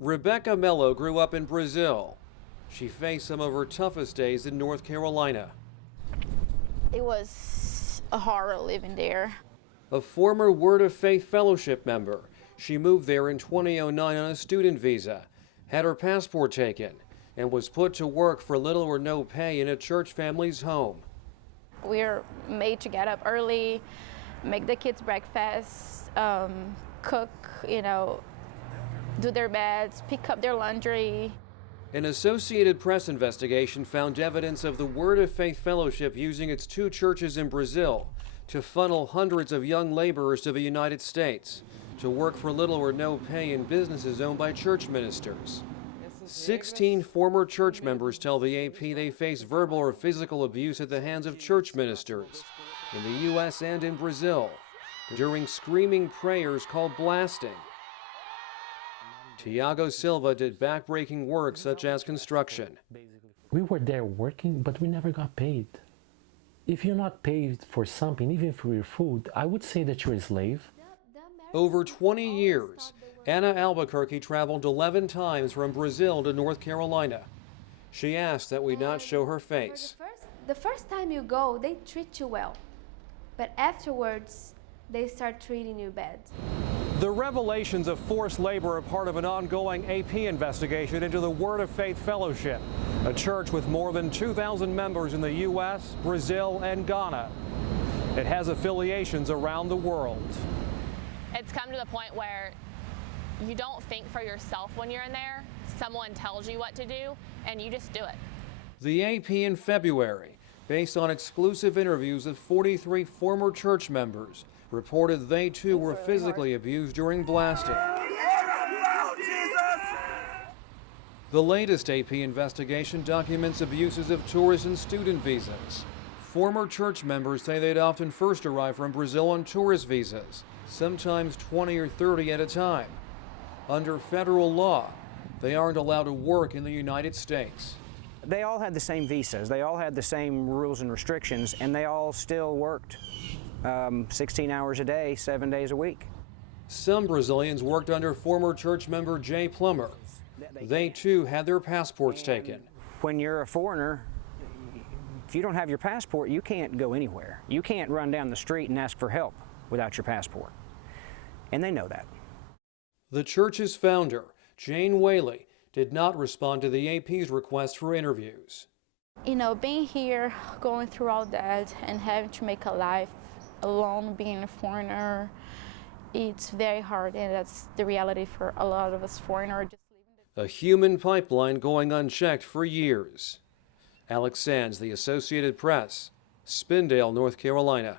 Rebecca Mello grew up in Brazil. She faced some of her toughest days in North Carolina. It was a horror living there. A former Word of Faith Fellowship member, she moved there in 2009 on a student visa, had her passport taken, and was put to work for little or no pay in a church family's home. We're made to get up early, make the kids breakfast, cook, do their beds, pick up their laundry. An Associated Press investigation found evidence of the Word of Faith Fellowship using its 2 churches in Brazil to funnel hundreds of young laborers to the United States to work for little or no pay in businesses owned by church ministers. 16 former church members tell the AP they face verbal or physical abuse at the hands of church ministers in the U.S. and in Brazil during screaming prayers called blasting. Tiago Silva did backbreaking work such as construction. We were there working, but we never got paid. If you're not paid for something, even for your food, I would say that you're a slave. Over 20 years, Anna Albuquerque traveled 11 times from Brazil to North Carolina. She asked that we not show her face. The first time you go, they treat you well. But afterwards, they start treating you bad. The revelations of forced labor are part of an ongoing AP investigation into the Word of Faith Fellowship, a church with more than 2,000 members in the U.S., Brazil, and Ghana. It has affiliations around the world. It's come to the point where you don't think for yourself when you're in there. Someone tells you what to do, and you just do it. The AP in February, based on exclusive interviews with 43 former church members, reported they too were physically abused during blasting. The latest AP investigation documents abuses of tourist and student visas. Former church members say they'd often first arrive from Brazil on tourist visas, sometimes 20 or 30 at a time. Under federal law, they aren't allowed to work in the United States. They all had the same visas, they all had the same rules and restrictions, and they all still worked 16 hours a day, 7 days a week. Some Brazilians worked under former church member Jay Plummer. They too had their passports taken. When you're a foreigner, if you don't have your passport, you can't go anywhere. You can't run down the street and ask for help without your passport. And they know that. The church's founder, Jane Whaley, did not respond to the AP's request for interviews. Being here, going through all that, and having to make a life alone, being a foreigner, it's very hard, and that's the reality for a lot of us foreigners. A human pipeline going unchecked for years. Alex Sands, The Associated Press, Spindale, North Carolina.